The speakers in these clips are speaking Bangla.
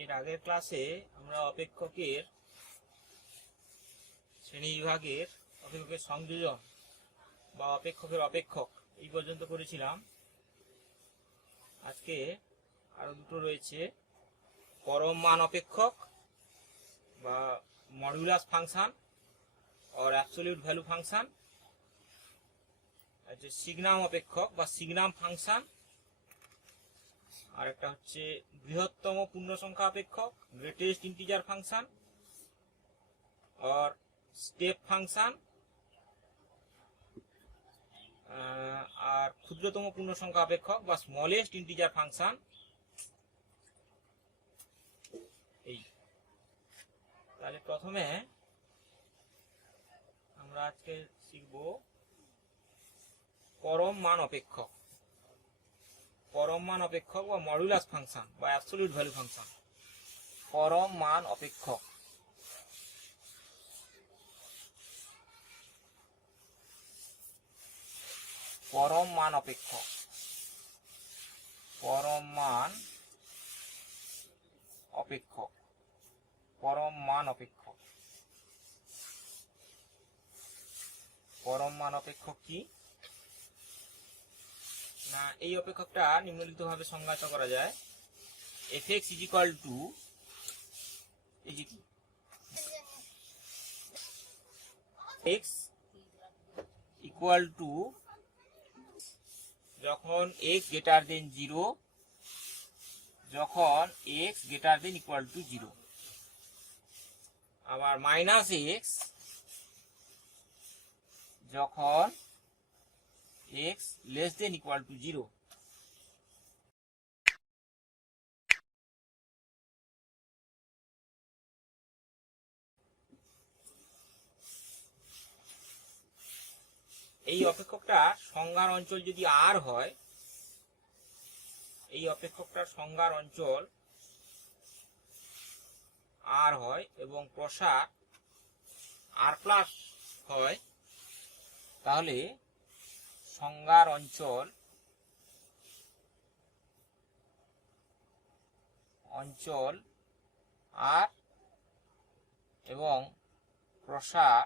এর আগের ক্লাসে আমরা অপেক্ষকের শ্রেণীবিভাগের অপেক্ষকের সংযোজন বা অপেক্ষকের অপেক্ষক এই পর্যন্ত করেছিলাম। আজকে আরো দুটো রয়েছে, পরম মান অপেক্ষক বা মডুলাস ফাংশন और অ্যাবসলিউট ভ্যালু ফাংশন, আছে সিগনাম অপেক্ষক বা সিগনাম ফাংশন, আর একটা হচ্ছে বৃহত্তম পূর্ণ সংখ্যা অপেক্ষক গ্রেটেস্ট ইন্টিজার ফাংশন और স্টেপ ফাংশন, আর ক্ষুদ্রতম পূর্ণ সংখ্যা অপেক্ষক বা স্মলেস্ট ইন্টিজার ফাংশন। এই তাহলে প্রথমে আমরা আজকে শিখব পরম মান অপেক্ষক, পরম মান অপেক্ষক বা মডুলাস ফাংশন বা অ্যাবসলিউট ভ্যালু ফাংশন। পরম মান অপেক্ষক, পরম মান অপেক্ষক, পরম মান অপেক্ষক, পরম মান অপেক্ষক। পরম মান অপেক্ষক কি না, এই অপেক্ষকটা নিম্নলিখিত ভাবে সংজ্ঞায়িত করা যায়। fx is equal to x equal to যখন x greater than 0, যখন x greater than equal to 0, আবার মাইনাস x যখন x less than equal to 0। এই অপেক্ষকটার সংজ্ঞার অঞ্চল যদি আর হয়, এই অপেক্ষকটার সংজ্ঞার অঞ্চল আর হয় এবং প্রসার আর প্লাস হয়, তাহলে সংজ্ঞার অঞ্চল আর এবং প্রসার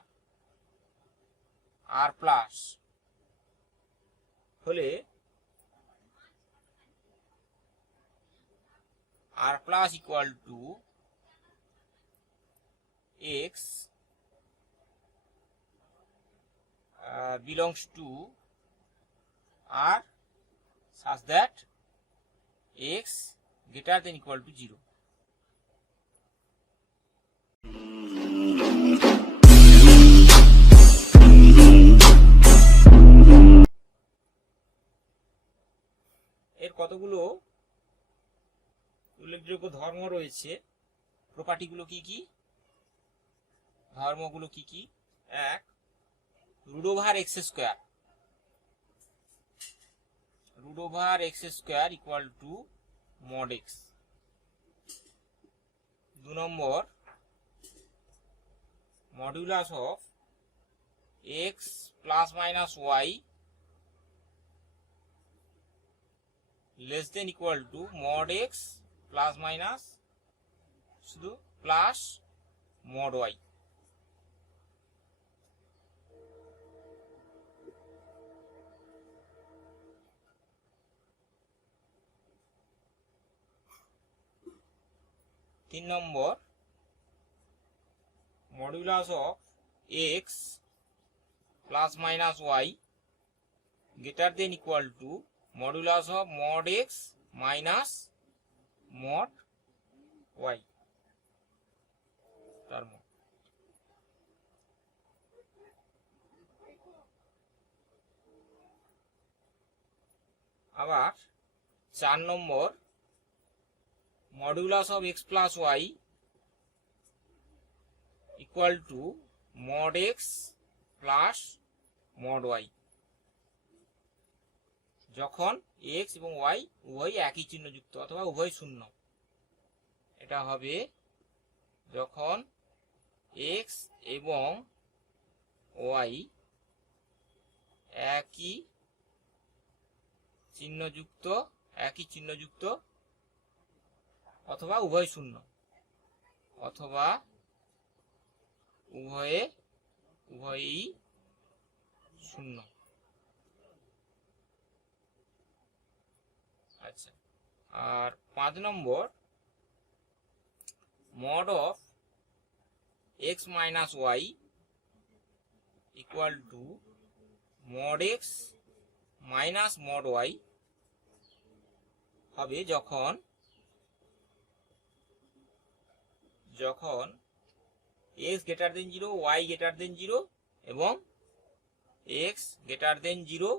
আর প্লাস হলে আর plus equal to x belongs to R such that x greater than equal to 0। এর কতগুলো উল্লেখযোগ্য ধর্ম রয়েছে, প্রপার্টিগুলো কি কি, ধর্মগুলো কি কি। এক, root over x square, root over x square equal to mod x। 2 number, modulus of x plus minus y less than equal to mod x plus minus শুধু প্লাস mod y। তিন নম্বর, modulus of x plus minus y greater than equal to modulus of mod x minus mod y তার মড। আবার 4 নম্বর, modulus of x plus y equal to mod x plus mod y, যখন x এবং y উভয় একই চিহ্নযুক্ত অথবা উভয় শূন্য। এটা হবে যখন x এবং y একই চিহ্নযুক্ত অথবা উভয় শূন্য, অথবা উভয়ই শূন্য। আচ্ছা, আর 5 নম্বর, mod of x minus y equal to mod x minus mod y হবে যখন x greater than 0, y greater than 0 এবং x greater than 0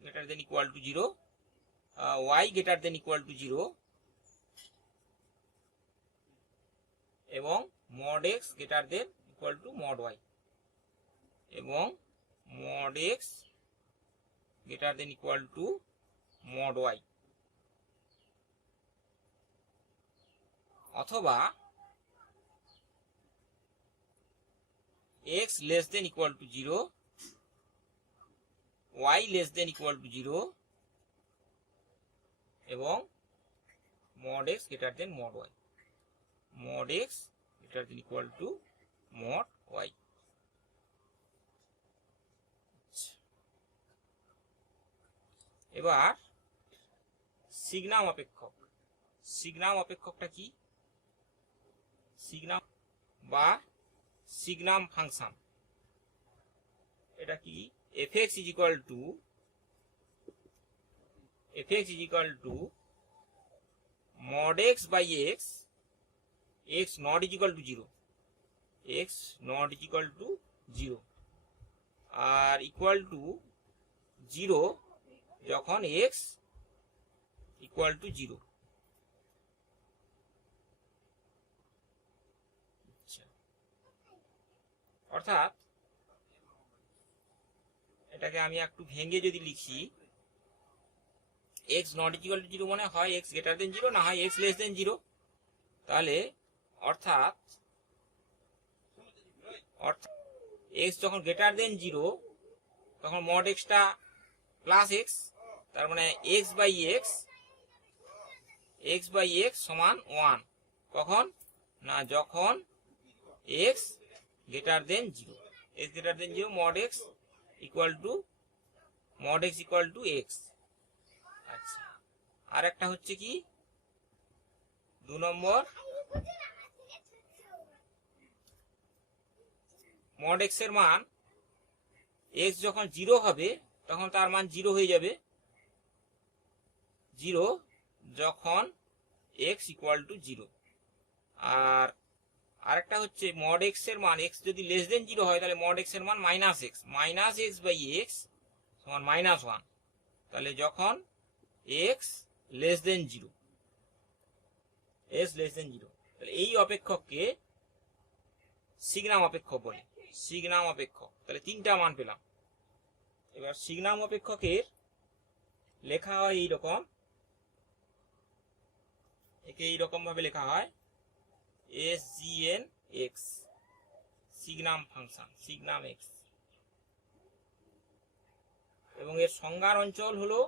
greater than equal to 0, y greater than equal to 0 এবং mod x greater than equal to mod y এবং mod x greater than equal to mod y, অথবা x less than equal to 0, y less than equal to 0 এবং mod x greater than mod y, mod x greater than equal to mod y। এবার সিগনাম অপেক্ষক। সিগনাম অপেক্ষকটা কি? সিগনাম বা সিগনাম ফাংশন, এটা কি? fx is equal to mod x by x, x not is equal to 0, x not is equal to 0 R equal to 0 যখন x equal to 0। অর্থাৎ এটাকে আমি একটু ভেঙে যদি লিখি, x not equal to 0 মানে হয় x greater than 0, না হয় x less than 0। তাহলে অর্থাৎ x যখন greater than 0 তখন mod x টা প্লাস x, তার মানে x by x সমান 1। কখন? না যখন x greater than 0, x greater than 0 mod x equal to x। আচ্ছা, আর একটা হচ্ছে কি 2 নম্বর, mod x এর মান x যখন 0 হবে তখন তার মান 0 হয়ে যাবে, 0 যখন x equal to 0। আর আরেকটা হচ্ছে mod x এর মান x যদি লেস দেন 0 হয় তাহলে mod x এর মান মাইনাস x বাই x সমান -1। তাহলে যখন x লেস দেন 0, তাহলে এই অপেক্ষককে সিগনাম অপেক্ষক বলে, সিগনাম অপেক্ষক। তাহলে 3টা মান পেলাম। এবার সিগনাম অপেক্ষকের লেখা হয় এইরকম, একে এইরকম ভাবে লেখা হয় SGN-X, সিগনাম ফাংশন, সিগনাম x, এবং এর সংজ্ঞার অঞ্চল হলো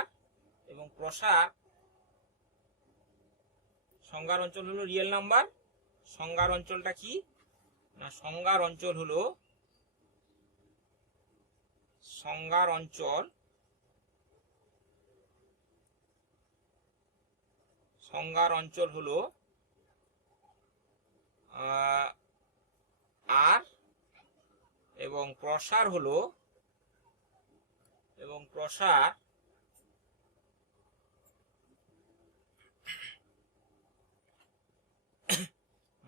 R এবং প্রসার, সংজ্ঞার অঞ্চল হলো রিয়েল নাম্বার। সংজ্ঞার অঞ্চলটা কি? না সংজ্ঞার অঞ্চল হলো R এবং প্রসার হলো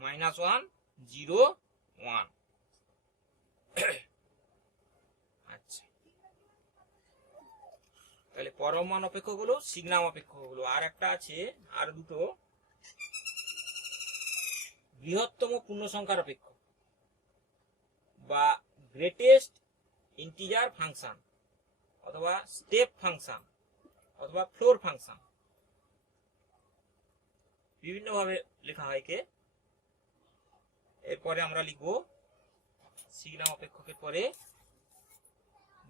-1, 0, 1। আচ্ছা, তাহলে পরম মান অপেক্ষক হলো, সিগনাম অপেক্ষক হলো। আর একটা আছে, আর দুটো, বৃহত্তম পূর্ণ সংখ্যার অপেক্ষক বা গ্রেটেস্ট ইন্টিজার ফাংশন অথবা স্টেপ ফাংশন অথবা ফ্লোর ফাংশন, বিভিন্ন ভাবে লেখা হয় কে। এরপরে আমরা লিখব সিগনাম অপেক্ষকের পরে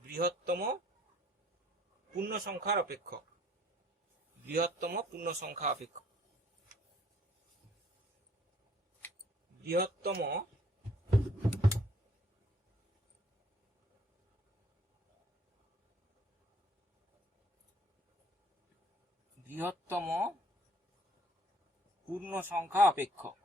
বৃহত্তম পূর্ণ সংখ্যার অপেক্ষক, বৃহত্তম পূর্ণ সংখ্যা অপেক্ষক। বৃহত্তম পূর্ণ সংখ্যা অপেক্ষক।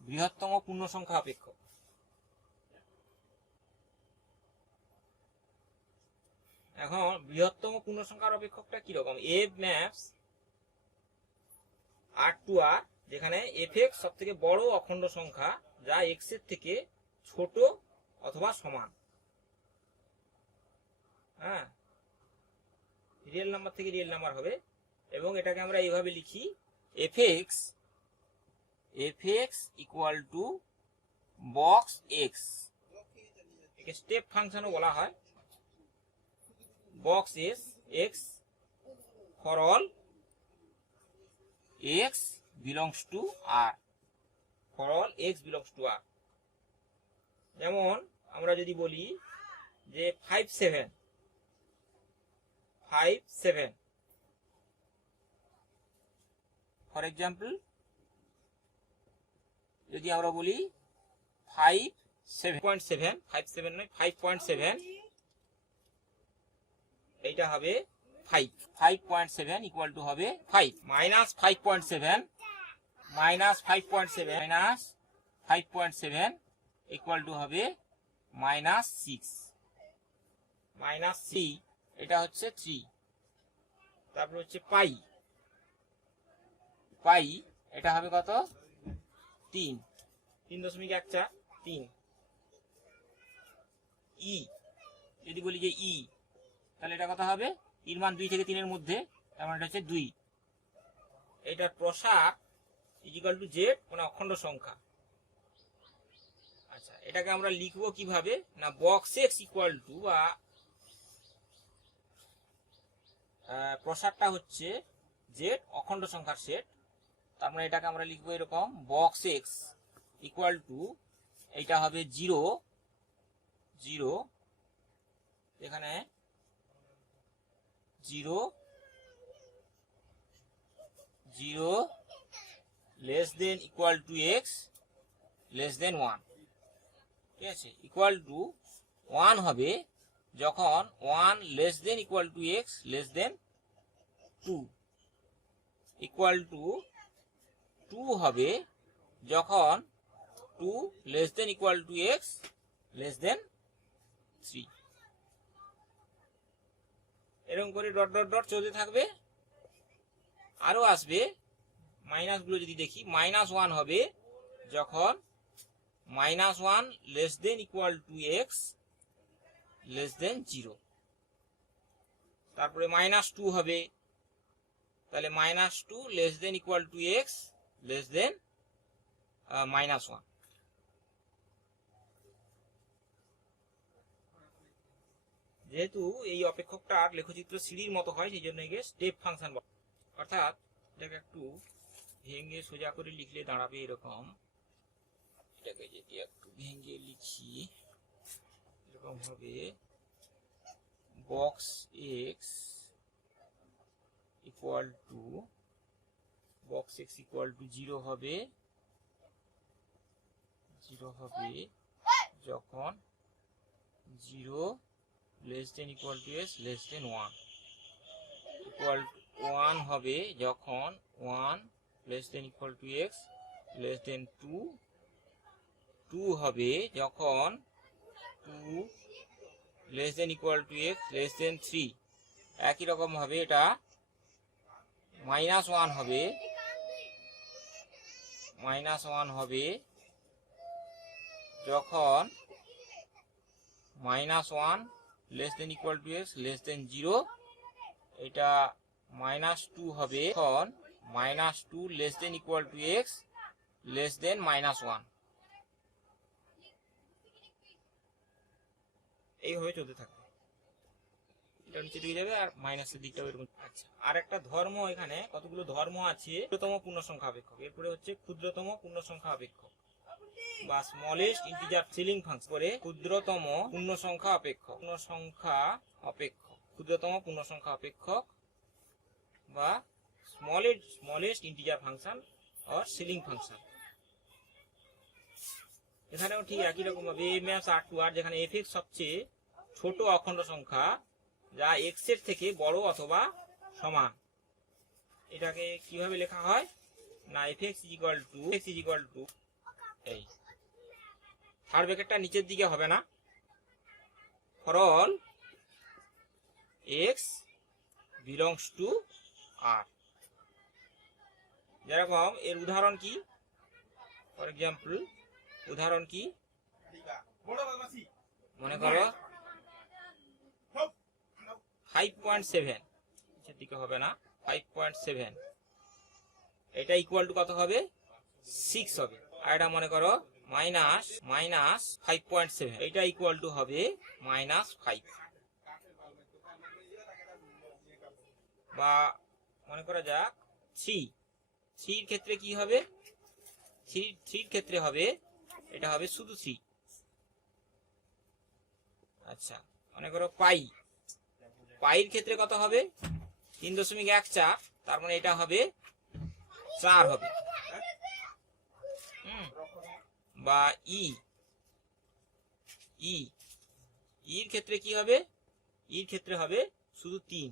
বৃহত্তম পূর্ণ সংখ্যা অপেক্ষক। এখন বৃহত্তম পূর্ণ সংখ্যার অপেক্ষকটা কিরকম? এফ ম্যাপস আর টু আর, যেখানে এফ এক্স সব থেকে বড় অখণ্ড সংখ্যা যা এক্স এর থেকে ছোট অথবা সমান। হ্যাঁ, রিয়েল নাম্বার থেকে রিয়েল নাম্বার হবে, এবং এটাকে আমরা এইভাবে লিখি, F x equal to box x. একে স্টেপ ফাংশনও বলা হয়। Box x for all x belongs to r, for all x belongs to r। যেমন আমরা যদি বলি যে 5 7 ফর এক্সাম্পল, যদি আমরা বলি 5.7 নয় 5.7, এইটা হবে 5.7 ইকুয়াল টু হবে 5 মাইনাস 5.7 ইকুয়াল টু হবে মাইনাস 3, এটা হচ্ছে 3। তারপর হচ্ছে পাই, এটা হবে কত? 3.14 ই, যদি বলি যে ই, তাহলে এটা কত হবে? এর মান 2 থেকে 3 মধ্যে, তার মানে এটা হচ্ছে 2। এটার প্রসার ইকুয়াল টু জেড, মানে অখণ্ড সংখ্যা। আচ্ছা, এটাকে আমরা লিখবো কিভাবে না, বক্স এক্স ইকুয়াল টু, বা প্রসারটা হচ্ছে জেড, অখণ্ড সংখ্যার সেট। তার মানে এটাকে আমরা লিখবো এরকম, বক্স এক্স ইকুয়াল টু, এইটা হবে 0 এখানে 0 less than equal to x less than 1। ঠিক আছে, ইকুয়াল টু 1 হবে যখন 1 less than equal to x less than 2, equal to 2 হবে যখন 2 less than equal to x less than 3। এরকম করে ডট ডট ডট চলতে থাকবে। আরো আসবে মাইনাস গুলো, যদি দেখি -1 হবে যখন -1 less than equal to x less than 0। তারপরে -2 হবে, তাহলে -2 less than equal to x less than -1। যেহেতু এই অপেক্ষকটার লেখচিত্র সিঁড়ির মতো হয়, সেই জন্য একে স্টেপ ফাংশন বলা, অর্থাৎ এটাকে একটু ভেঙে সোজা করে লিখলে দাঁড়াবে এরকম। এটাকে যদি একটু ভেঙে লিখি, এরকম হবে, বক্স এক্স ইকুয়াল টু 0 হবে যখন 0 less than equal to x less than 1, equal to 1 হবে যখন 1 less than equal to x less than 2 হবে যখন 2 less than equal to x less than 3। একই রকম ভাবে এটা -1 হবে যখন -1 less than equal to x less than 0। এটা -2 হবে যখন -2 less than equal to x less than -1। এইভাবে চলতে থাকবে, এটা নিচে দিকে যাবে আর মাইনাসের দিকটাও এরকম। আচ্ছা, আর একটা ধর্ম, এখানে কতগুলো ধর্ম আছে। ক্ষুদ্রতম পূর্ণ সংখ্যা অপেক্ষক, এরপরে হচ্ছে ক্ষুদ্রতম পূর্ণ সংখ্যা অপেক্ষক। বা স্মলেস্ট ইন্টিজার সিলিং ফাংশন করে ক্ষুদ্রতম পূর্ণ সংখ্যা অপেক্ষক বা smallest integer function or ceiling function. এখানেও ঠিক একই রকম ভাবে R2R, যেখানে fx সবচেয়ে ছোট অখণ্ড সংখ্যা যা x এর থেকে বড় অথবা সমান। এটাকে কিভাবে লেখা হয় না, fx ইকুয়াল টু এই থার্ড ব্র্যাকেটটা নিচের দিকে হবে না, for all x belongs to r। যেরকম এর উদাহরণ কি, ফর এক্সাম্পল উদাহরণ কি, মনে করো 5.7, নিচের দিকে হবে না, 5.7, এটা ইকুয়াল টু কত হবে, 6 হবে। আর এটা মনে করো মাইনাস 5.7, এটা ইকুয়াল টু হবে -5। বা মনে করা যাক 3 ক্ষেত্রে কি হবে, 3 ক্ষেত্রে হবে, এটা হবে শুধু 3। আচ্ছা, মনে করো পাইর ক্ষেত্রে কত হবে, 3.14, তার মানে এটা হবে 4 হবে। বা ইর ক্ষেত্রে কি হবে, ইর ক্ষেত্রে হবে শুধু 3,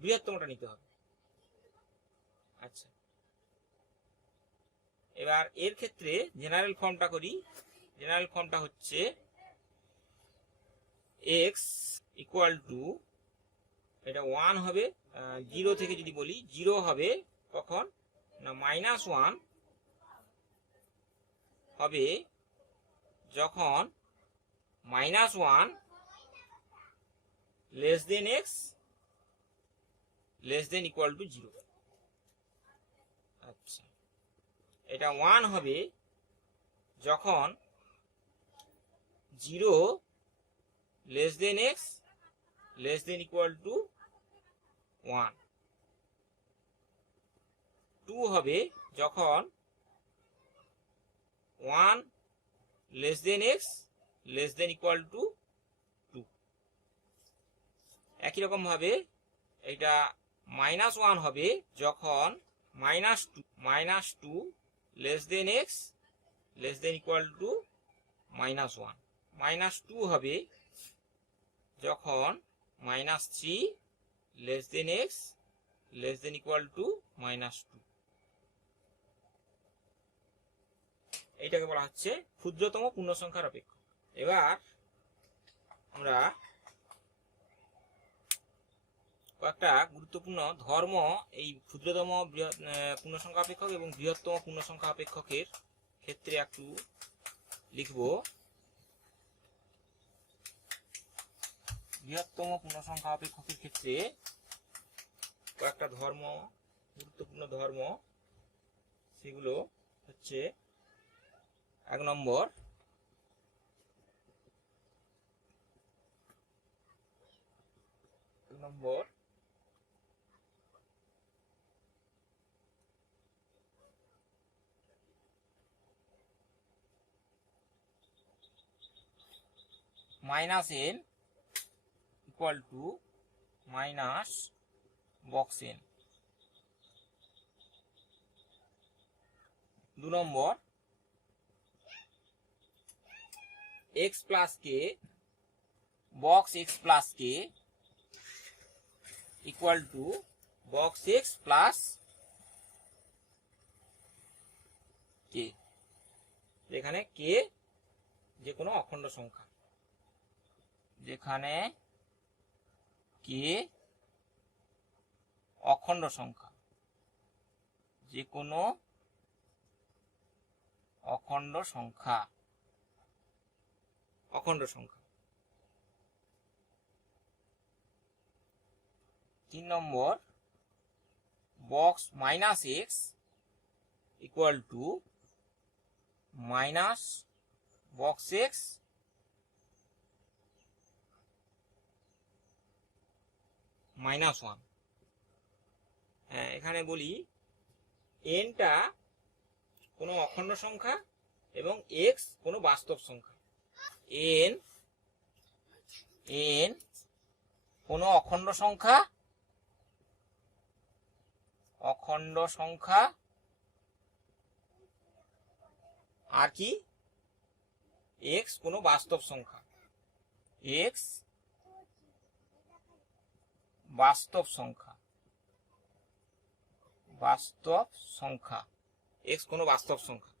বৃহত্তমটা নিতে হবে। আচ্ছা, এবার এর ক্ষেত্রে জেনারেল ফর্মটা করি। জেনারেল ফর্মটা হচ্ছে x ইকুয়াল টু, এটা 1 হবে, 0 থেকে যদি বলি 0 হবে কখন না, -1 হবে যখন -1 less than x less than equal two 0। আচ্ছা, এটা 1 হবে যখন 0 less than x less than equal to 1। 2 হবে যখন 1 less than x less than equal two 2। একই রকম ভাবে এটা -1 হবে যখন -2 less than x less than equal to -1। -2 হবে যখন -3 less than x less than equal two -2। এইটাকে বলা হচ্ছে ক্ষুদ্রতম পূর্ণ সংখ্যার অপেক্ষক। এবার আমরা কয়েকটা গুরুত্বপূর্ণ ধর্ম এই ক্ষুদ্রতম পূর্ণ সংখ্যা অপেক্ষক এবং বৃহত্তম পূর্ণ সংখ্যা অপেক্ষকের ক্ষেত্রে একটু লিখব। বৃহত্তম পূর্ণ সংখ্যা অপেক্ষকের ক্ষেত্রে কয়েকটা ধর্ম, গুরুত্বপূর্ণ ধর্ম, সেগুলো হচ্ছে 1 নম্বর -n equal to -box n। 2 number x plus k box x plus k equal to box x plus k, যেখানে k যে কোনো অখণ্ড সংখ্যা, যেখানে k অখণ্ড সংখ্যা, যে কোনো অখণ্ড সংখ্যা। 3 number box -x equal to box x -1। হ্যাঁ, এখানে বলি nটা কোনো অখণ্ড সংখ্যা এবং x কোনো বাস্তব সংখ্যা। n কোনো অখণ্ড সংখ্যা আর কি x কোনো বাস্তব সংখ্যা, x বাস্তব সংখ্যা, x কোনো বাস্তব সংখ্যা,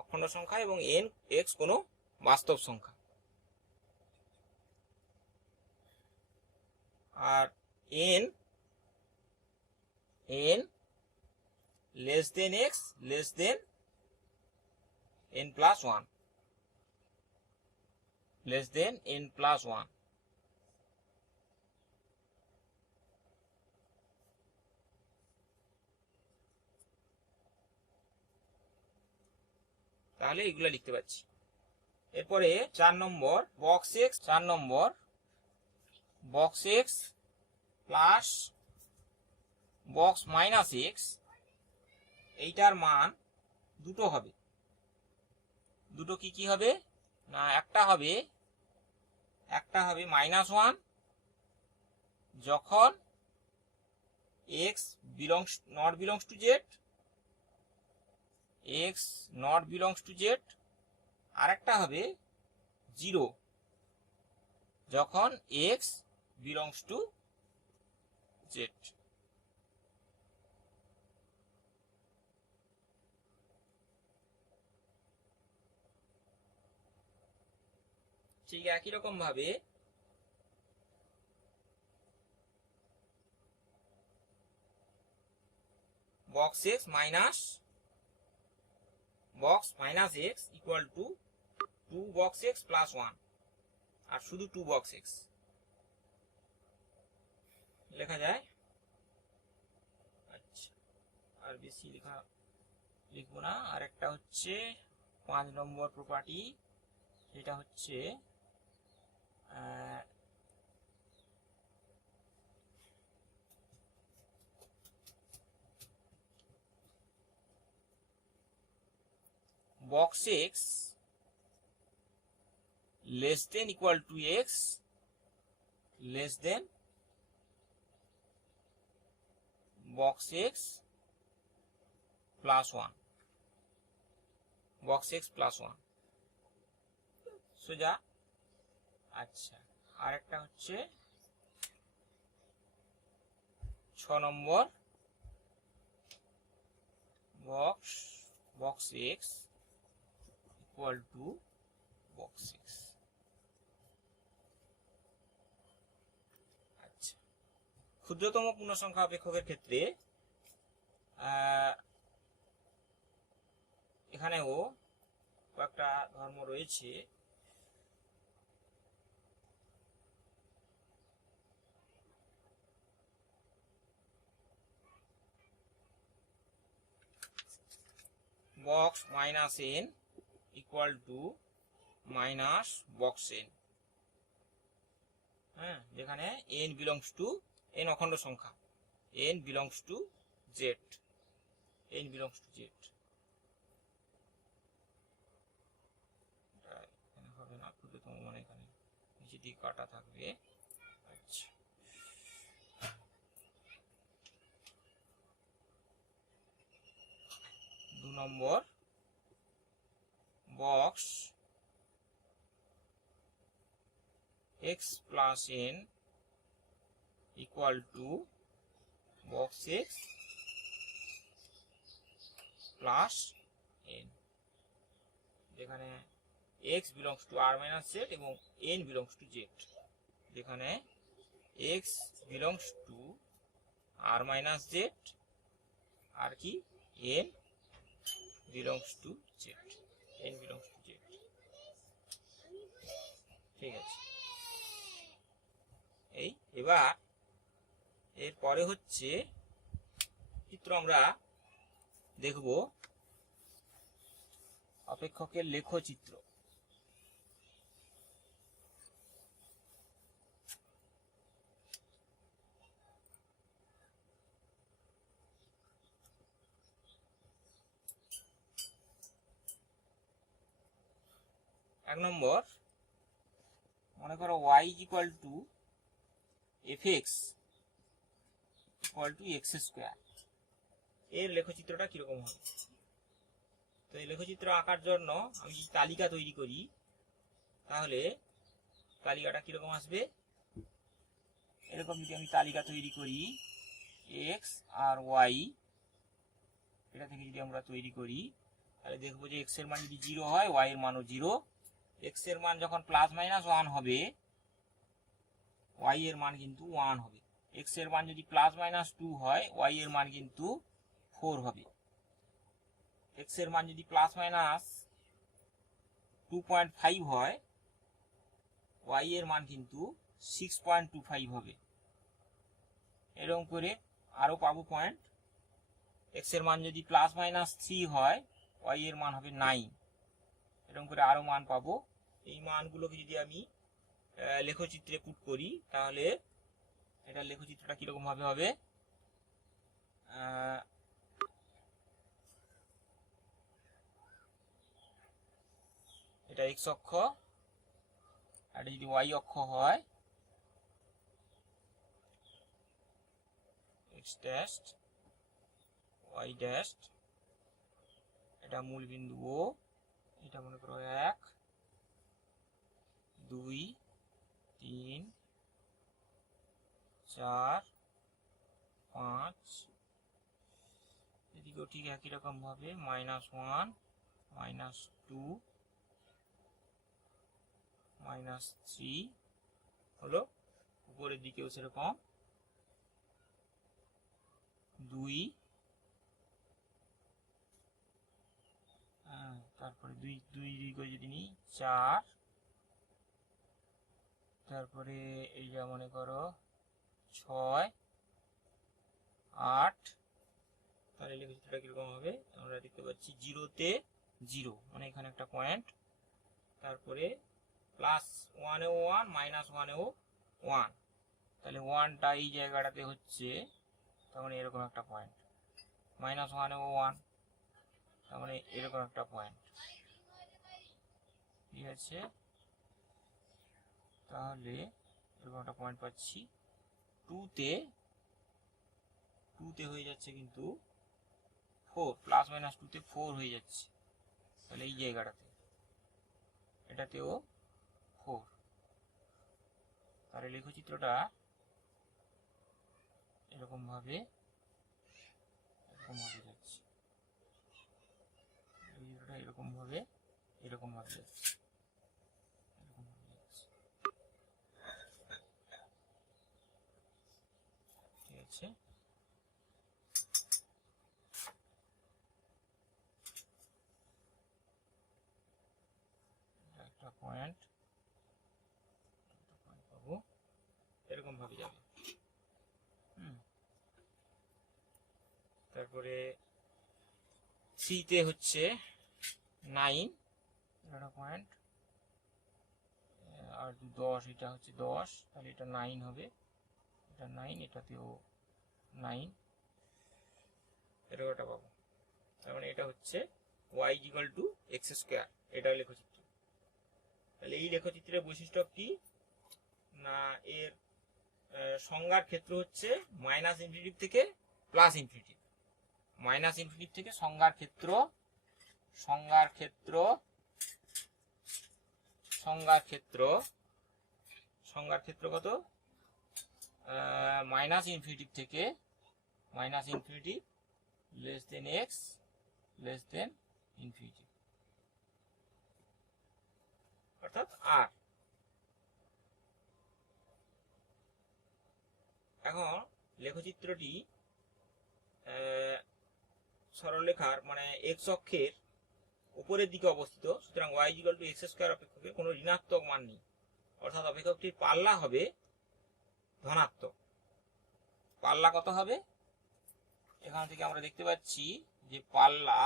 অখণ্ড সংখ্যা এবং n x কোনো বাস্তব সংখ্যা। আর n less than x less than n plus 1, less than n plus 1। তাহলে এগুলো লিখতে পাচ্ছি। এরপরে 4 number box x, 4 number box x plus box minus x, এইটার মান দুটো হবে। দুটো কি কি হবে না, একটা হবে -1 যখন x not belongs to z, x not belongs to z, আর একটা হবে 0 যখন x belongs to z। ঠিক একই রকম ভাবে box x minus x equal to 2 box x plus 1, আর শুধু 2 বক্স এক্স লেখা যায়। আচ্ছা, আর বেশি লিখবো না। আর একটা হচ্ছে 5 নম্বর প্রপার্টি, সেটা হচ্ছে box x less than equal to x less than box x plus 1, box x plus 1 সোজা। আচ্ছা, আর একটা হচ্ছে 6 নম্বর box x equal to box x। আচ্ছা, ক্ষুদ্রতম পূর্ণসংখ্যা অপেক্ষকের ক্ষেত্রে এখানেও কয়েকটা ধর্ম রয়েছে। box minus n equal to minus box n, হ্যাঁ, যেখানে n belongs to n অখণ্ড সংখ্যা, n belongs to z, n belongs to z। এখানে হবে না, ক্ষুদ্রতম মানে এখানে নিচে দিকে কাটা থাকবে। আচ্ছা, দু নম্বর box x plus n equal to box x plus n, যেখানে x belongs to r minus z এবং n belongs to z, যেখানে x belongs to r minus z আর কি n belongs to z, n belongs to z। ঠিক আছে, এই এবার এরপরে হচ্ছে চিত্র আমরা দেখব অপেক্ষকের লেখচিত্র। এক নম্বর, মনে করো y equal two fx equal to x square, এর লেখচিত্রটা কিরকম হবে? তো এই লেখচিত্র আঁকার জন্য আমি যদি তালিকা তৈরি করি, তাহলে তালিকাটা কিরকম আসবে? এরকম যদি আমি তালিকা তৈরি করি, এক্স আর ওয়াই, এটা থেকে যদি আমরা তৈরি করি, তাহলে দেখবো যে এক্স এর মান যদি 0 হয়, ওয়াই এর মানও 0। এক্স এর মান যখন +-1 হবে, ওয়াই এর মান কিন্তু 1 হবে। এক্স এর মান যদি +-2 হয়, ওয়াই এর মান কিন্তু 4 হবে। এক্স এর মান যদি +-2.5 হয়, ওয়াই এর মান কিন্তু 6.25 হবে। এরকম করে আরো পাবো পয়েন্ট। এক্স এর মান যদি +-3 হয়, ওয়াই এর মান হবে 9। এরকম করে আরো মান পাবো। এই মানগুলোকে যদি আমি লেখচিত্রে পুট করি, তাহলে এটা লেখচিত্রটা কিরকম ভাবে হবে? এটা এক্স অক্ষ, আর যদি ওয়াই অক্ষ হয়, এক্স ড্যাশ ওয়াই ড্যাশ, এটা মূল বিন্দু ও, এটা মনে করো 1 2 3 4 5, এদিকেও ঠিক একই রকম ভাবে -1 -2 -3 হলো। উপরের দিকেও সেরকম 2, তারপরে 2 করে যদি নিই 4, তারপরে এই যা মনে করো 6 8। তাহলে লেখচিত্রটা কিরকম হবে? আমরা দেখতে পাচ্ছি 0-তে 0, মানে এখানে একটা পয়েন্ট, তারপরে +1 এও 1 -1 এও 1, তাহলে 1টা এই জায়গাটাতে হচ্ছে, তার মানে এরকম একটা পয়েন্ট। -1 এও 1, তার মানে এরকম একটা পয়েন্ট। ঠিক আছে, তাহলে এরকম একটা পয়েন্ট পাচ্ছি। 2তে হয়ে যাচ্ছে কিন্তু 4, +-2তে 4 হয়ে যাচ্ছে, তাহলে এই জায়গাটাতে, এটাতেও 4। তাহলে লেখচিত্রটা এরকম ভাবে যাচ্ছে, লেখচিত্রটা এরকম ভাবে যাচ্ছে, ঠিক আছে। একটা পয়েন্ট পাবো, এরকম ভাবে যাবে। তারপরে 3তে হচ্ছে 9, একটা পয়েন্ট, আর 10, এটা হচ্ছে 10, তাহলে এটা 9 হবে, এটা 9, এটাতেও 9, এটাও একটা পাবো। তার মানে এটা হচ্ছে y equal to x square, এটা লেখচিত্র। তাহলে এই লেখচিত্রের বৈশিষ্ট্য কি না, এর সংজ্ঞার ক্ষেত্র হচ্ছে -∞ থেকে +∞। -∞ থেকে সংজ্ঞার ক্ষেত্র কত? -∞ থেকে -∞ less than x less than infinity, অর্থাৎ r। এখন লেখচিত্রটি সরলরেখার মানে এক্স অক্ষের উপরের দিকে অবস্থিত, সুতরাং y equal to x square অপেক্ষকের কোনো ঋণাত্মক মান নেই, অর্থাৎ অপেক্ষকটির পাল্লা হবে ধনাত্মক। পাল্লা কত হবে? এখান থেকে আমরা দেখতে পাচ্ছি যে পাল্লা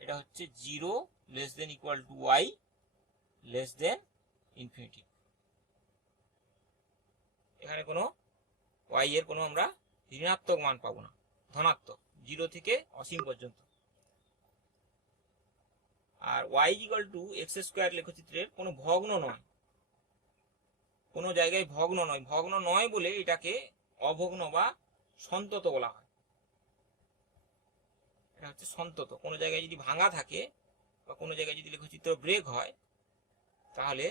এটা হচ্ছে 0 less than equal two y less than infinity. এখানে কোনো y এর কোনো আমরা ঋণাত্মক মান পাবো না, ধনাত্মক, 0 থেকে অসীম পর্যন্ত। আর y equal to x square লেখচিত্রের কোনো ভগ্ন নয়, কোনো জায়গায় ভগ্ন নয়। ভগ্ন নয় বলে এটাকে অভগ্ন বা সন্তত বলা হয়। এটা হচ্ছে সন্তত। কোনো জায়গায় যদি ভাঙা থাকে বা কোনো জায়গায় যদি লেখচিত্র ব্রেক হয় তাহলে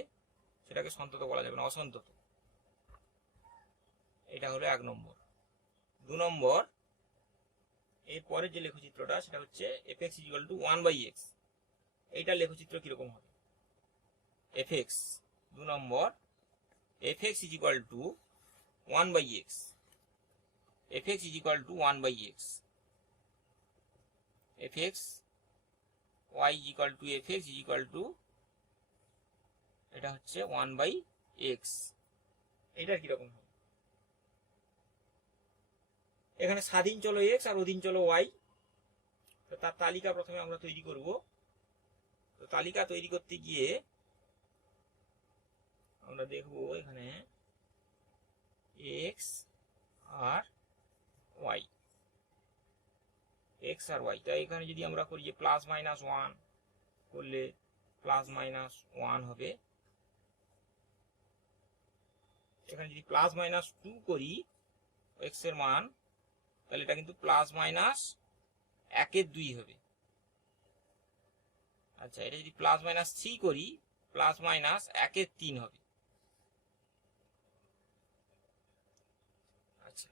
সেটাকে সন্তত বলা যাবে না, অসন্তত। এটা হলো 1 নম্বর। 2 নম্বর, এরপরে যে লেখচিত্রটা সেটা হচ্ছে fx ইকুয়াল টু 1/x। এইটার লেখচিত্র কিরকম হবে? fx 2 number, fx equal to 1/x। fx equal to 1/x। fx y equal two fx equal to এটা হচ্ছে 1/x। এটার কিরকম হবে? এখানে স্বাধীন চলো x আর অধীন চলো y। তো তার তালিকা প্রথমে আমরা তৈরি করব। তো তালিকা তৈরি করতে গিয়ে আমরা দেখব এখানে x আর y, x আর y। তাই এখানে যদি আমরা করি যে প্লাস মাইনাস 1 করলে প্লাস মাইনাস 1 হবে। এখানে যদি প্লাস মাইনাস 2 করি x এর মান, তাহলে এটা কিন্তু প্লাস মাইনাস 1/2 হবে। আচ্ছা, এটা যদি প্লাস মাইনাস 3 করি প্লাস মাইনাস 1/3 হবে। আচ্ছা,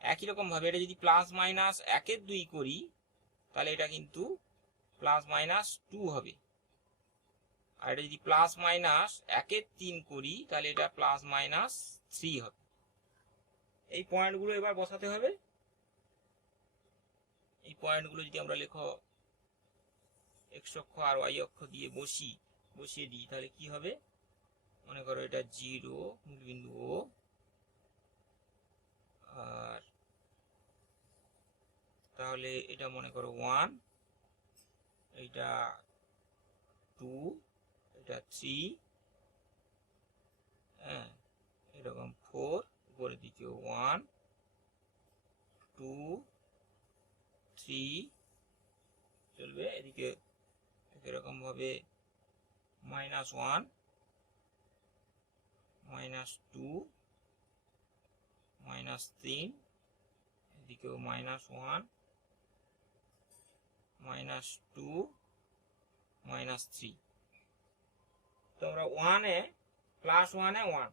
একই রকম ভাবে এটা যদি প্লাস মাইনাস 1/2 করি তাহলে এটা কিন্তু প্লাস মাইনাস 2 হবে। আর এটা যদি প্লাস মাইনাস 1/3 করি তাহলে এটা প্লাস মাইনাস 3 হবে। এই পয়েন্টগুলো এবার বসাতে হবে। এই পয়েন্টগুলো যদি আমরা লেখো x অক্ষ আর y অক্ষ দিয়ে বসিয়ে দিই তাহলে কি হবে? মনে করো এটা 0 মূলবিন্দু ও, আর তাহলে এটা মনে করো 1, এটা 2, এটা 3, হ্যাঁ এরকম 4, উপরের দিকে 1, 2, 3 চলবে। এদিকে এরকম ভাবে -1, -2, -3, এদিকেও -1, -2, -3। তো আমরা 1 এ প্লাস 1 এ 1,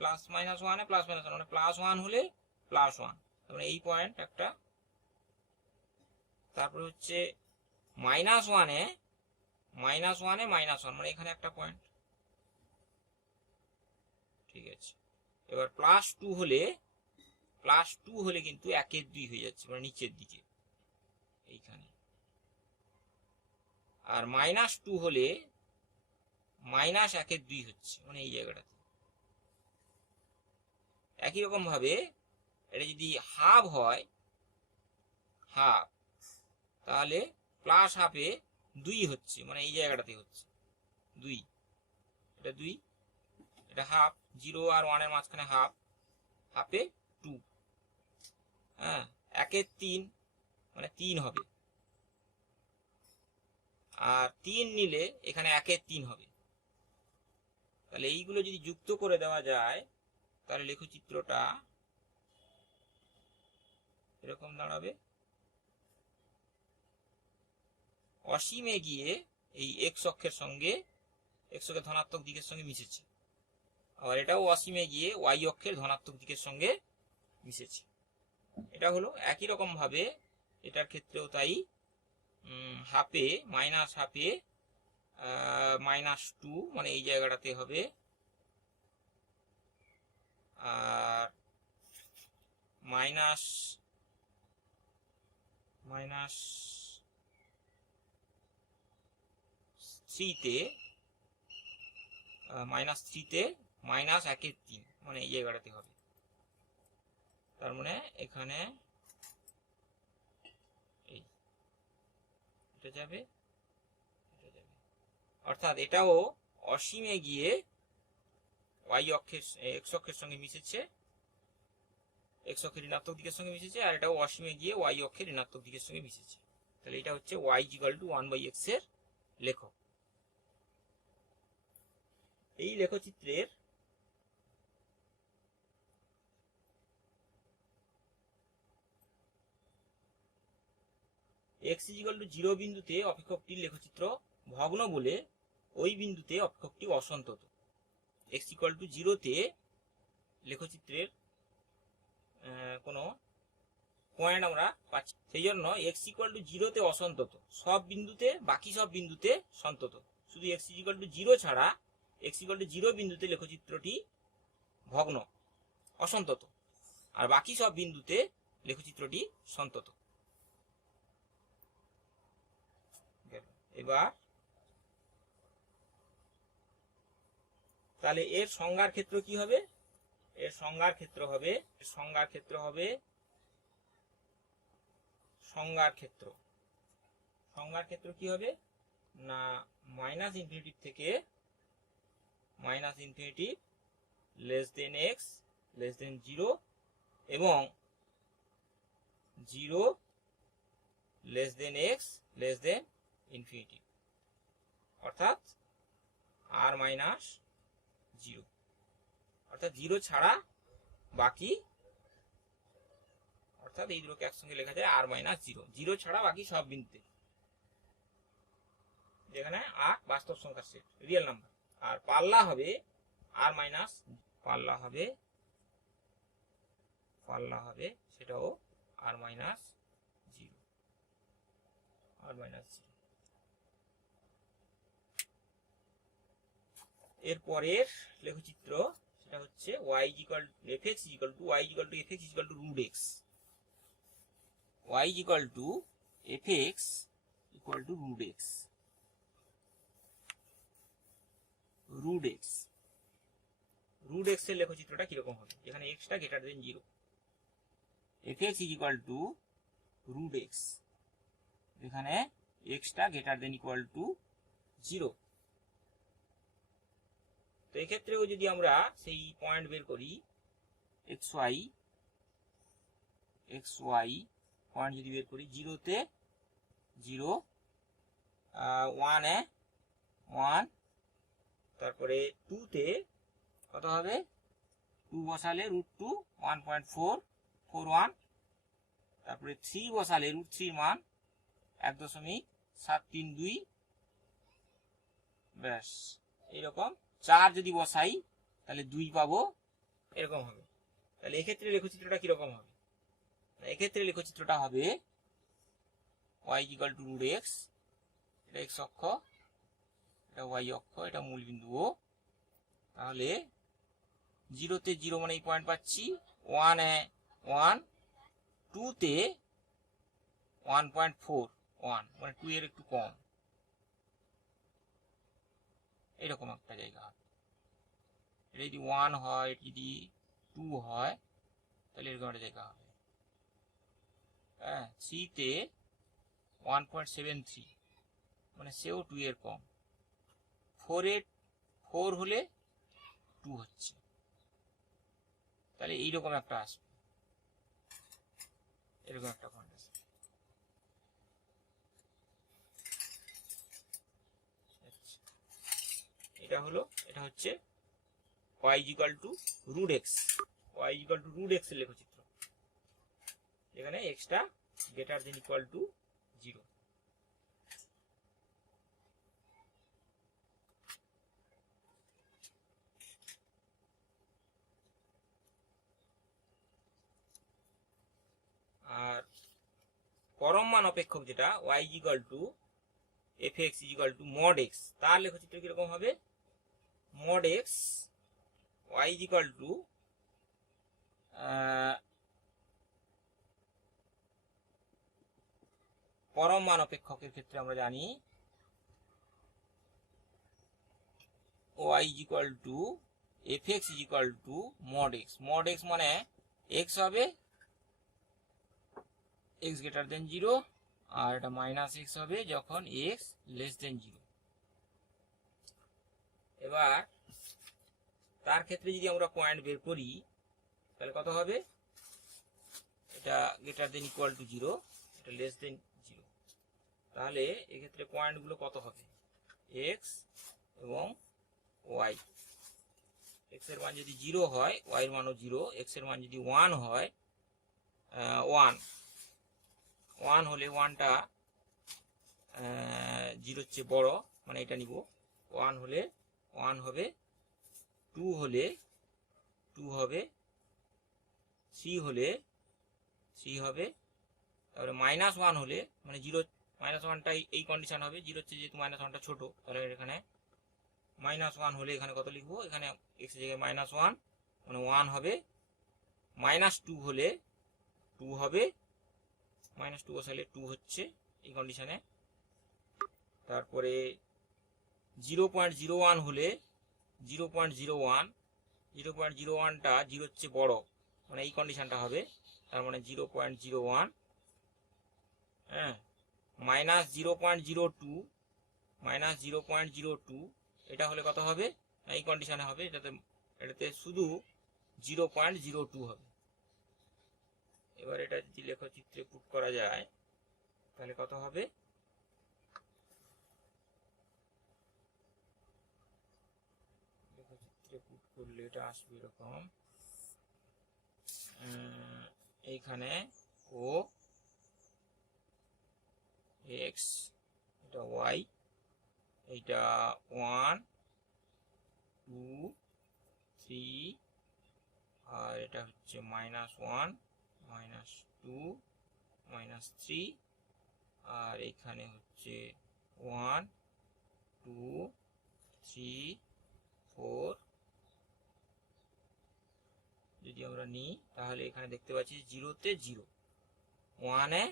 প্লাস মাইনাস 1 এ প্লাস মাইনাস 1, মানে প্লাস 1 হলে প্লাস 1, মানে এই পয়েন্ট একটা। তারপরে হচ্ছে -1 এ -1, মানে এখানে একটা পয়েন্ট। ঠিক আছে, এবার প্লাস 2 হলে কিন্তু 1/2 হয়ে যাচ্ছে, মানে নিচের দিকে এইখানে। আর -2 হলে -1/2 হচ্ছে, মানে এই জায়গাটাতে। একই রকম ভাবে এটা যদি হাফ হয়, হাফ, তাহলে প্লাস হাফে 2 হচ্ছে, মানে এই জায়গাটাতে হচ্ছে 2। এটা 2, এটা হাফ, 0 আর 1 এর মাঝখানে হাফ, হাফে 2, হ্যাঁ 1/3, মানে 3 হবে। আর 3 নিলে এখানে 1/3 হবে। তাহলে এইগুলো যদি যুক্ত করে দেওয়া যায় তাহলে লেখচিত্রটা এরকম দাঁড়াবে। অসীমে গিয়ে এই x অক্ষের সঙ্গে, x অক্ষের ধনাত্মক দিকের সঙ্গে মিশেছে। আবার এটাও অসীমে গিয়ে y অক্ষের ধনাত্মক দিকের সঙ্গে মিশেছে। এটা হলো একই রকম ভাবে এটার ক্ষেত্রেও তাই। হাফে -1/2, -2, মানে এই জায়গাটাতে হবে। আর -3 তে -1/3, মানে এই জায়গাটাতে হবে। তার মানে এখানে এটা যাবে, অর্থাৎ এটাও অসীমে গিয়ে y অক্ষের x অক্ষের সঙ্গে মিশেছে, x অক্ষের ঋণাত্মক দিকের সঙ্গে মিশেছে, আর এটাও অসীমে গিয়ে y অক্ষের ঋণাত্মক দিকের সঙ্গে মিশেছে। তাহলে এটা হচ্ছে y = 1/x এর লেখো। এই লেখচিত্রের x = 0 বিন্দুতে অপেক্ষকটির লেখচিত্র ভগ্ন বলে ওই বিন্দুতে অপেক্ষকটি অসন্তত। x = 0-তে লেখচিত্রের কোনো পয়েন্ট আমরা পাচ্ছি, সেই জন্য x = 0-তে অসন্তত, সব বিন্দুতে, বাকি সব বিন্দুতে সন্তত। শুধু x = 0 ছাড়া x = 0 বিন্দুতে লেখচিত্রটি ভগ্ন, অসন্তত, আর বাকি সব বিন্দুতে লেখচিত্রটি সন্তত। এবার তাহলে এর সংজ্ঞার ক্ষেত্র কি হবে? এর সংজ্ঞার ক্ষেত্র হবে সংজ্ঞার ক্ষেত্র কি হবে না, -∞ থেকে -∞ x <0 এবং 0 x ∞, অর্থাৎ r-0, অর্থাৎ 0 ছাড়া বাকি, অর্থাৎ এই দুটোকে একসঙ্গে লেখা যায় r-0, 0 ছাড়া বাকি সব বিন্দুতে, যেখানে r বাস্তব সংখ্যার সেট, রিয়েল নাম্বার, আর পাল্লা হবে পাল্লা হবে সেটাও r-0। এরপরের লেখচিত্র সেটা হচ্ছে fx = √x। y = fx √x। √x এর লেখচিত্রটা কিরকম হবে? যেখানে x টা > 0, fx = √x, যেখানে x টা > 0। তো এক্ষেত্রেও যদি আমরা সেই পয়েন্ট বের করি, xy পয়েন্ট যদি বের করি, 0-তে 0, 1-এ 1, তারপরে 2-তে কত হবে? 2 বসালে √2 1.441, তারপরে 3 বসালে √3 মান 1.732, ব্যাস এইরকম। 4 যদি বসাই তাহলে 2 পাবো, এরকম হবে। তাহলে এক্ষেত্রে লেখচিত্রটা কিরকম হবে? এক্ষেত্রে লেখচিত্রটা হবে y = √x, এটা x অক্ষ, এটা y অক্ষ, এটা মূল বিন্দু O। তাহলে 0-তে 0 মানে এই পয়েন্ট পাচ্ছি, 1-এ 1, 2-তে 1.41 মানে 2 এর একটু কম, এরকম একটা জায়গা হবে। এটা যদি 1 হয়, এটা যদি 2 হয়, তাহলে এরকম একটা জায়গা হবে। হ্যাঁ, 3-তে 1.73 মানে সেও 2 এর কম, 4 হলে 2 হচ্ছে, তাহলে এইরকম একটা আসবে, এরকম একটা পয়েন্ট আসবে। এটা হচ্ছে y = √x, y = √x এর লেখচিত্র, যেখানে x টা > 0। আর পরম মান অপেক্ষক যেটা y = fx = mod x, তার লেখচিত্র কিরকম হবে? mod x, y = পরম মান অপেক্ষকের ক্ষেত্রে আমরা জানি y = fx = mod x। mod x মানে x হবে x > 0, আর এটা -x হবে যখন x < 0। এবার তার ক্ষেত্রে যদি আমরা পয়েন্ট বের করি, তাহলে কত হবে? এটা > 0, এটা < 0, তাহলে এক্ষেত্রে পয়েন্টগুলো কত হবে? এক্স এবং ওয়াই। এক্স এর মান যদি 0 হয়, ওয়াই এর মানও 0, এক্স এর মান যদি 1 হয়, 1 হলে 1টা 0 চেয়ে বড়, মানে এটা নিব। 1 হলে 1 হবে, 2 হলে 2 হবে, 3 হলে 3 হবে, তারপরে -1 হলে মানে 0, -1টা এই কন্ডিশন হবে, 0 চেয়ে যেহেতু -1টা ছোট, তাহলে এখানে -1 হলে এখানে কত লিখবো, এখানে এক্স এর জায়গায় -1 মানে 1 হবে। -2 হলে 2 হবে, -2 বসালে 2 হচ্ছে এই কন্ডিশনে। তারপরে 0.01 হলে 0.01টা 0 চেয়ে বড়, মানে এই কন্ডিশনটা হবে, তার মানে 0.01। হ্যাঁ, -0.02 এটা হলে কত হবে, এই কন্ডিশনে হবে, এটাতে শুধু 0.02 হবে। এবার এটা যদি লেখচিত্রে পুট করা যায় তাহলে কত হবে, লেখচিত্রে পুট করলে এটা আসবে এরকম, এইখানে ও এক্স, এটা ওয়াই, এইটা 1 2 3, আর এটা হচ্ছে -1 -2 -3, আর এখানে হচ্ছে 1 2 3 4। যদি আমরা নিই তাহলে এখানে দেখতে পাচ্ছি 0-তে 0, 1-এ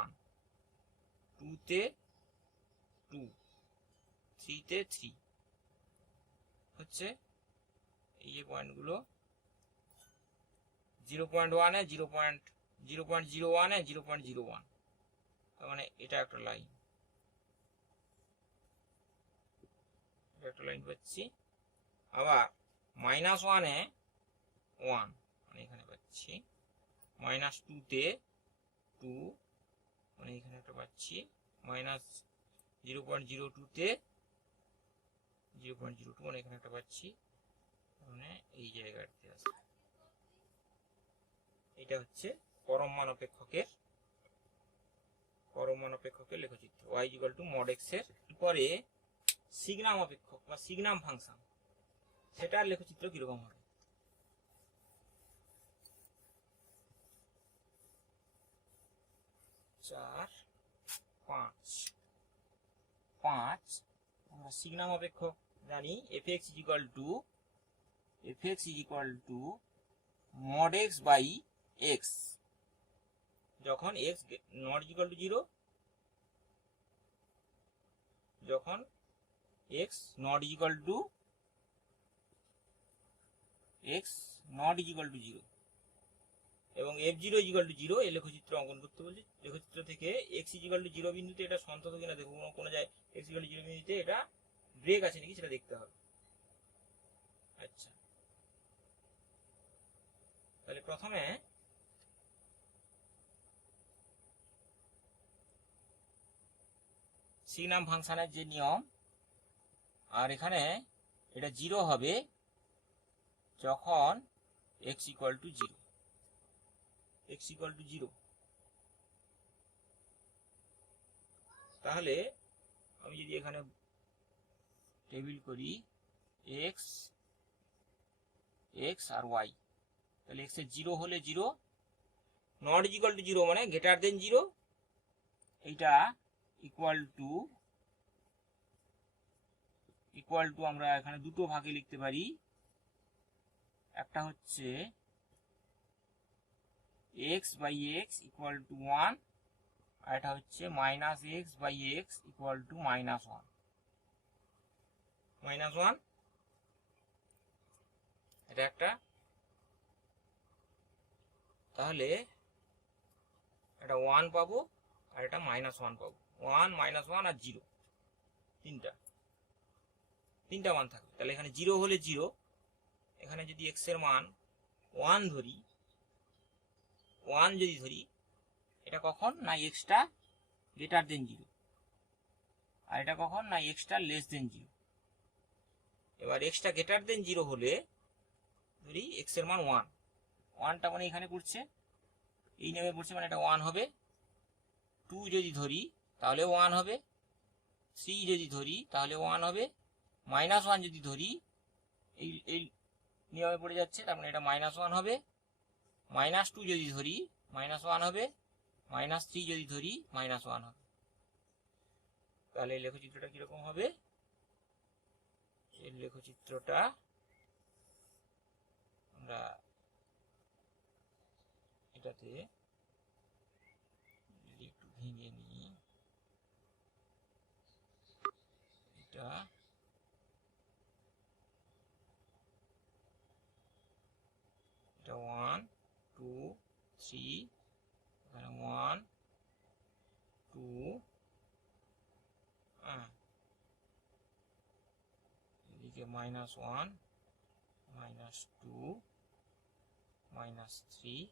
1, 2-তে 2, 3-তে 3 হচ্ছে। এই যে পয়েন্টগুলো 0.1-এ 0.01-এ 0.01, তার মানে এটা একটা লাইন, পাচ্ছি। আবার -1-এ 1, মানে এখানে পাচ্ছি। -2-তে 2, মানে এখানে একটা পাচ্ছি। -0.02-তে 0.02, মানে এখানে একটা পাচ্ছি, মানে এই জায়গাতে আছে। এটা হচ্ছে পরম মান অপেক্ষকের লেখচিত্র, y mod x এর। পরে সিগনাম অপেক্ষক বা সিগনাম ফাংশন, সেটার লেখচিত্র কিরকম হবে। 4 5 আমরা সিগনাম অপেক্ষক জানি, fx mod x by x, যখন x not equal to 0, যখন x not equal to 0 এবং f0 0, এই লেখচিত্র অঙ্কন করতে বলছি। লেখচিত্র থেকে x 0 বিন্দুতে এটা সন্তত কিনা দেখবো, কোনো যায় x 0 বিন্দুতে এটা ব্রেক আছে নাকি সেটা দেখতে হবে। আচ্ছা, তাহলে প্রথমে সিগনাম ফাংশনের যে নিয়ম, আর এখানে এটা 0 হবে যখন x equal to 0, তাহলে আমি যদি এখানে টেবিল করি x আর y, তাহলে x এর 0 হলে 0, নট ইকুয়াল টু 0 মানে গ্রেটার দেন 0, এইটা ইকুয়াল টু আমরা এখানে দুটো ভাগে লিখতে পারি। একটা হচ্ছে x by x equal to 1, আর এটা হচ্ছে -x by x equal to -1, এটা একটা। তাহলে এটা 1 পাবো আর এটা -1 পাবো, 1 -1 আর 0, তিনটা মান থাকবে। তাহলে এখানে 0 হলে 0, এখানে যদি x এর মান 1 ধরি, এটা কখন না x টা গ্রেটার দেন 0, আর এটা কখন, না এক্সটা লেস দেন 0। এবার এক্সটা গ্রেটার দেন 0 হলে ধরি এক্স এর মান 1, 1টা মানে এখানে পড়ছে, এই নেমে পড়ছে মানে এটা 1 হবে। 2 যদি ধরি তাহলে 1 হবে, 3 যদি ধরি তাহলে 1 হবে, -1 যদি ধরি এই এই নিয়মে পড়ে যাচ্ছে, তার মানে এটা -1 হবে। -2 যদি ধরি -1 হবে, -3 যদি ধরি -1 হবে। তাহলে লেখচিত্রটা কিরকম হবে? এর লেখচিত্রটা আমরা এটাতে একটু ভেঙে নিই। এটা এটা 1 2 3, এখানে 1 2, এদিকে -1 -2 -3।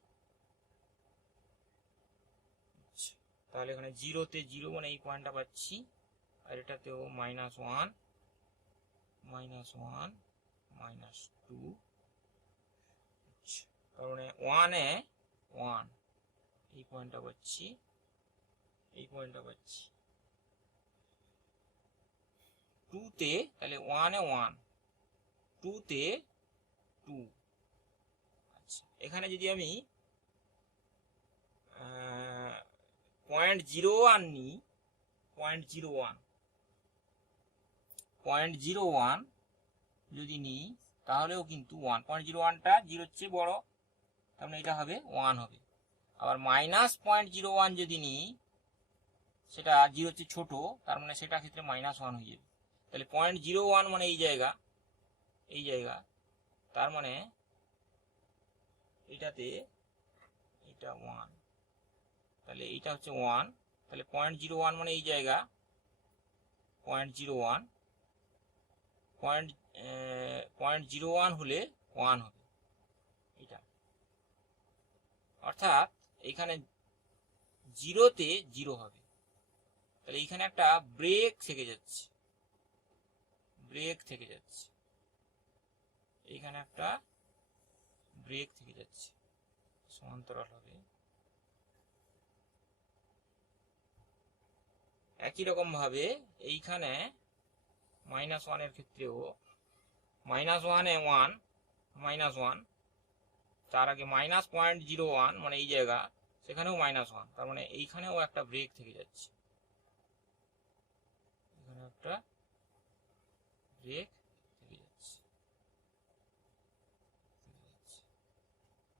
তাহলে এখানে 0-তে 0 মানে এই পয়েন্টটা পাচ্ছি, আর এটাতেও -1 -1 -2, তার মানে 1-এ 1 এই পয়েন্টটা পাচ্ছি, এই পয়েন্টটা পাচ্ছি। 2-তে তাহলে 1-এ 1, 2-তে 2। আচ্ছা, এখানে যদি আমি 0.01 নিই, 0.01 যদি নিই তাহলেও কিন্তু 1.01টা 0-র চেয়ে বড়, তার মানে এটা হবে 1 হবে। আবার -0.01 যদি নিই সেটা 0-র চেয়ে ছোট, তার মানে সেটা ক্ষেত্রে -1 হয়ে যাবে। তাহলে 0.01 মানে এই জায়গা, তার মানে এটাতে এটা 1, তাহলে এইটা হচ্ছে 1, তাহলে 0.01 মানে এই জায়গা 0.01, 0.01 হলে 1 হবে এটা। অর্থাৎ এখানে 0-তে 0 হবে। তাহলে এইখানে একটা ব্রেক থেকে যাচ্ছে, এইখানে একটা ব্রেক থেকে যাচ্ছে, সমান্তরাল হবে। একই রকম ভাবে এইখানে -1 এর ক্ষেত্রেও -1-এ 1 -1, তার আগে -0.01 মানে এই জায়গা, সেখানেও -1, তার মানে এইখানেও একটা ব্রেক থেকে যাচ্ছে, এখানে একটা ব্রেক থেকে যাচ্ছে।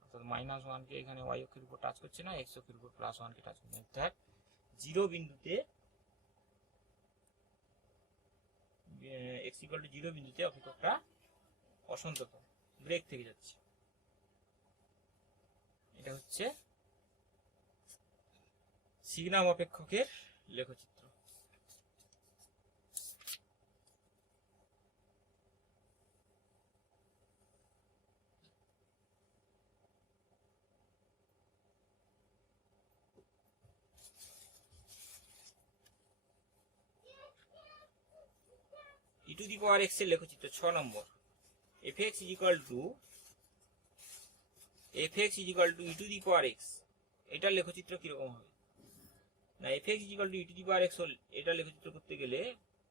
অর্থাৎ -1কে এখানে y অক্ষের উপর টাচ করছে না, x অক্ষের উপর +1কে টাচ করছে। অর্থাৎ 0 বিন্দুতে x = 0 বিন্দুতে অপেক্ষকটা অসন্তত ব্রেক থেকে যাচ্ছে। এটা হচ্ছে সিগনাম অপেক্ষকের লেখচিত্র। e⁴x এর লেখচিত্র 6 নম্বর। fx = e⁴x, এটার লেখচিত্র কিরকম হবে? না, fx = e⁴x এটা লেখচিত্র করতে গেলে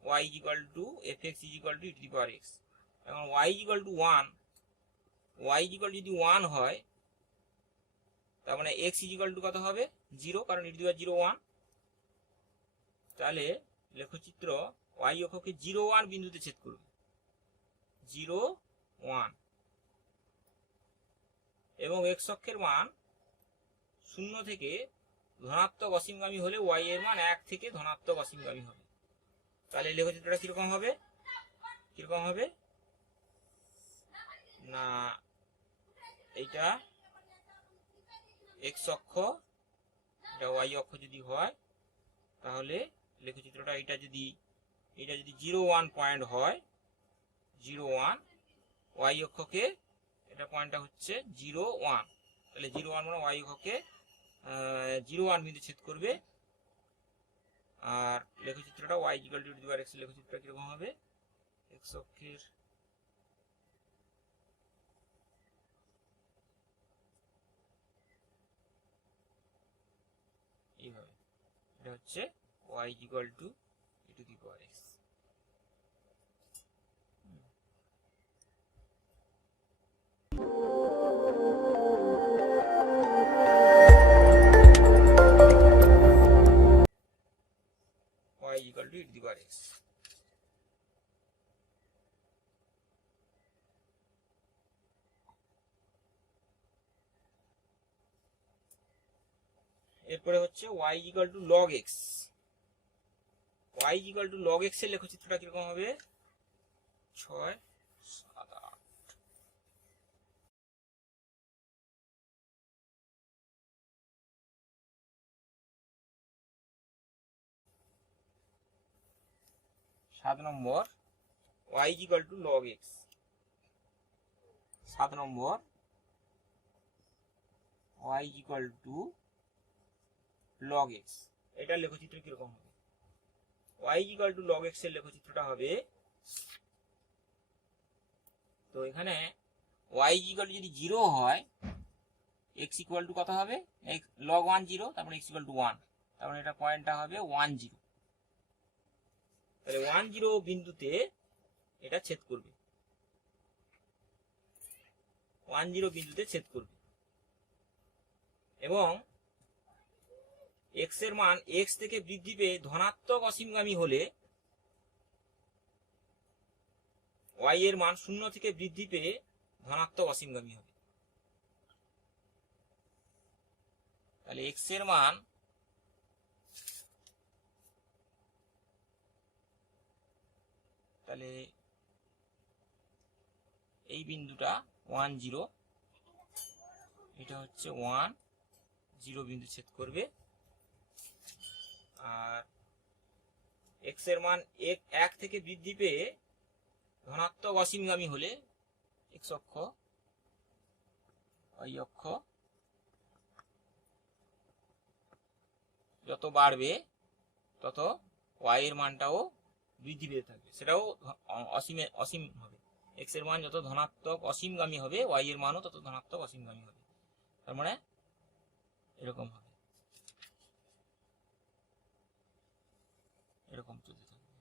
y fx = e⁴x। এখন y = 1, যদি 1 হয় তার মানে x কত হবে? 0, কারণ e⁴ 1। তাহলে লেখচিত্র y অক্ষকে 0 1 বিন্দুতে ছেদ করবে, 0 1, এবং x অক্ষের মান 0 থেকে ধনাত্মক অসীমগামী হলে y এর মান 1 থেকে ধনাত্মক অসীমগামী হবে। তাহলে লেখচিত্রটা কিরকম হবে? না, এইটা x অক্ষ, এটা y অক্ষ যদি হয় তাহলে লেখচিত্রটা এটা যদি 0 1 পয়েন্ট হয়, 0 1, y অক্ষকে এটা পয়েন্টটা হচ্ছে 0 1, তাহলে 0 1 মানে y অক্ষকে 0 1 বিন্দু ছেদ করবে। আর লেখচিত্রটা y equal two e to the power x এর লেখচিত্রটা কিরকম হবে, x অক্ষের এইভাবে, এটা হচ্ছে y equal two e to the power x। y equal to e to the power x। এরপরে হচ্ছে y equal to log x। y equal to log x এর লেখচিত্রটা কিরকম হবে, 6 7 8। সাত নম্বর y equal to log x, 7 number y equal to log x, এটা লেখচিত্র কিরকম হবে, y equal to log x এর লেখচিত্রটা হবে, তো এখানে y equal to যদি 0 হয়, x equal to কত হবে, log 1 0, তারপরে x equal to 1, তারপরে এটা পয়েন্টটা হবে 1 0। তাহলে 1 0 বিন্দুতে এটা ছেদ করবে, 1 0 বিন্দুতে ছেদ করবে, এবং x এর মান x থেকে বৃদ্ধি পেয়ে ধনাত্মক অসীমগামী হলে y এর মান 0 থেকে বৃদ্ধি পেয়ে ধনাত্মক অসীমগামী হবে। তাহলে x এর মান তাহলে এই বিন্দুটা 1 0, এটা হচ্ছে 1 0 বিন্দু ছেদ করবে, আর x এর মান 1 থেকে বৃদ্ধি পেয়ে ধনাত্মক অসীমগামী হলে x অক্ষ y অক্ষ যত বাড়বে তত y এর মানটাও বৃদ্ধি পেতে থাকবে, সেটাও অসীম হবে। x এর মান যত ধনাত্মক অসীমগামী হবে y এর মানও তত ধনাত্মক অসীমগামী হবে, তার মানে এরকম হবে, এরকম চলতে থাকবে।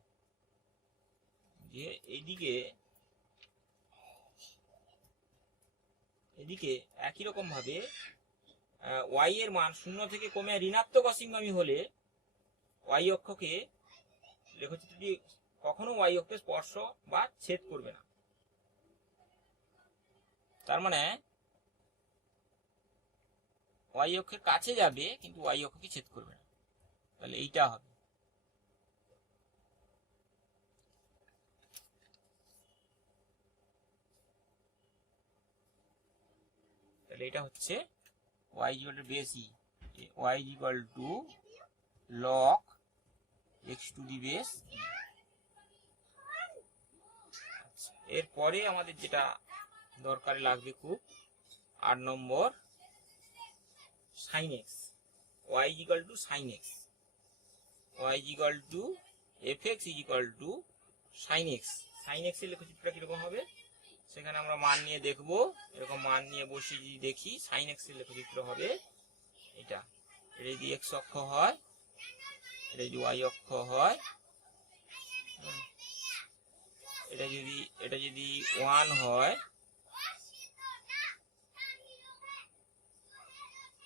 যে এদিকে একই রকম ভাবে y এর মান 0 থেকে কমে ঋণাত্মক অসীমগামী হলে y অক্ষকে লেখচিত্রটি কখনো y অক্ষে স্পর্শ বা ছেদ করবে না, তার মানে y অক্ষের কাছে যাবে কিন্তু y অক্ষকে ছেদ করবে না। তাহলে এইটা হবে, তাহলে এটা হচ্ছে y equal to base e, y equal to log x to the base e। এরপরে আমাদের যেটা দরকারে লাগবে খুব, 8 নম্বর sin x, y equal to sin x, y equal to fx equal to sin x। sin x এর লেখচিত্রটা কিরকম হবে, সেখানে আমরা মান নিয়ে দেখব, এরকম মান নিয়ে বসে যদি দেখি sin x এর লেখচিত্র হবে এটা, এটা যদি x অক্ষ হয়, এটা যদি y অক্ষ হয়, এটা যদি 1 হয়,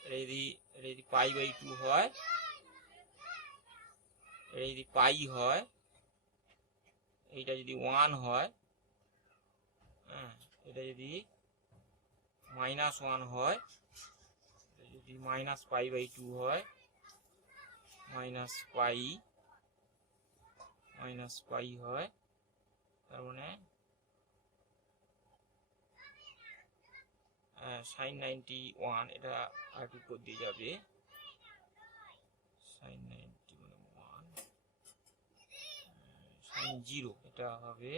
এটা যদি পাই বাই 2 হয়, এটা যদি পাই হয়, এইটা যদি 1 হয়, এটা যদি -1 হয়, যদি মাইনাস পাই বাই 2 হয়, মাইনাস পাই হয়, তার মানে sin 91, এটা আর একটু উপর দিয়ে যাবে, sin 91 sin 0, এটা হবে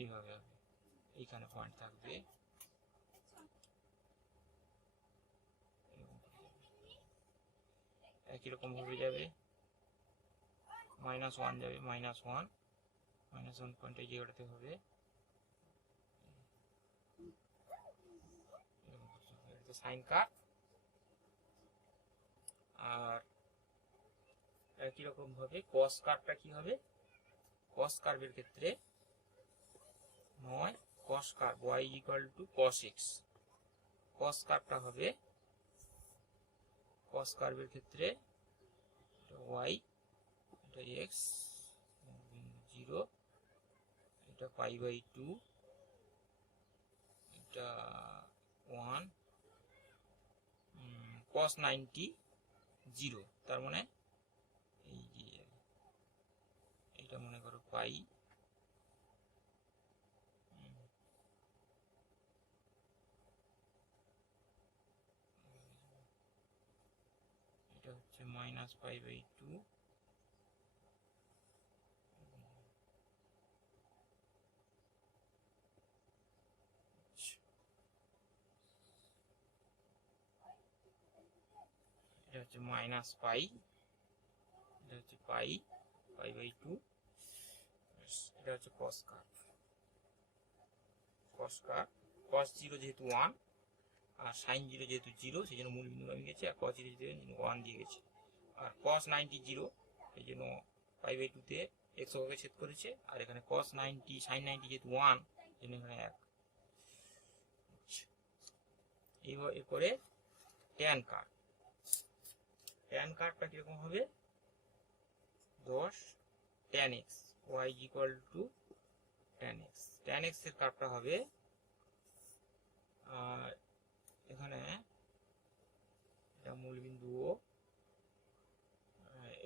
এইভাবে হবে, এইখানে পয়েন্ট থাকবে, একই রকম ভাবে যাবে, -1 যাবে, -1 পয়েন্ট এই জায়গাটাতে হবে, সাইন কার্ভ। আর একই রকম ভাবে কস কার্ভটা কি হবে, কস কার্ভের ক্ষেত্রে নয় cos curve y equal to cos x, cos কার্ভটা হবে, কস কার্ভের ক্ষেত্রে y, এটা x, 0, এটা π/2, এটা 1, cos 90 0, তার মানে এই যে এটা মনে করো পাই, এটা হচ্ছে -π/2, এটা হচ্ছে -π, এটা হচ্ছে π/2, এটা হচ্ছে cos curve. cos curve, cos 0 যেহেতু 1 আর sin 0 যেহেতু 0, সেই জন্য মূল বিন্দু নামে গেছে, আর cos 0 যেহেতু 1 দিয়ে গেছে, আর cos 90 0, এই জন্য π/2 তে x অক্ষকে ছেদ করেছে, আর এখানে cos 90 sin 90 যেহেতু 1, এই জন্য এখানে 1। এরপরে tan কার্ভ, tan কার্ভটা কিরকম হবে, 10 tan x, y equal two tan x, tan x এর কার্ভটা হবে, এখানে এটা মূল বিন্দু ও,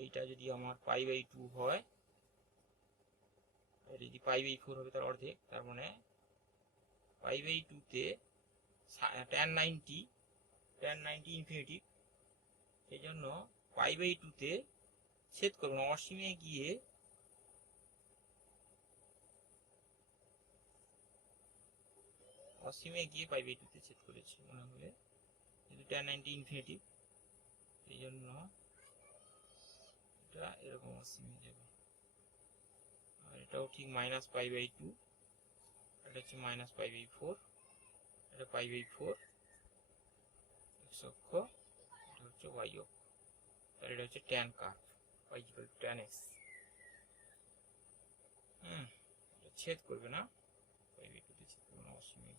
এইটা যদি আমার π/2 হয়, এটা যদি π/4 হবে তার অর্ধেক, তার মানে π/2 তে tan 90 ইনফিনিটি, এই জন্য π/2 তে ছেদ করবো না, অসীমে গিয়ে π/2 তে ছেদ করেছে মনে হবে, যেহেতু tan 90 ইনফিনিটি, এই জন্য এটা এরকম অসীমে যাবে, আর এটাও ঠিক -π/2, এটা হচ্ছে -π/4, এটা π/4 x অক্ষ, এটা হচ্ছে y অক্ষ, তাহলে এটা হচ্ছে tan curve, y equal two tan x। এটা ছেদ করবে না, π/2 তে ছেদ করবে না, অসীমে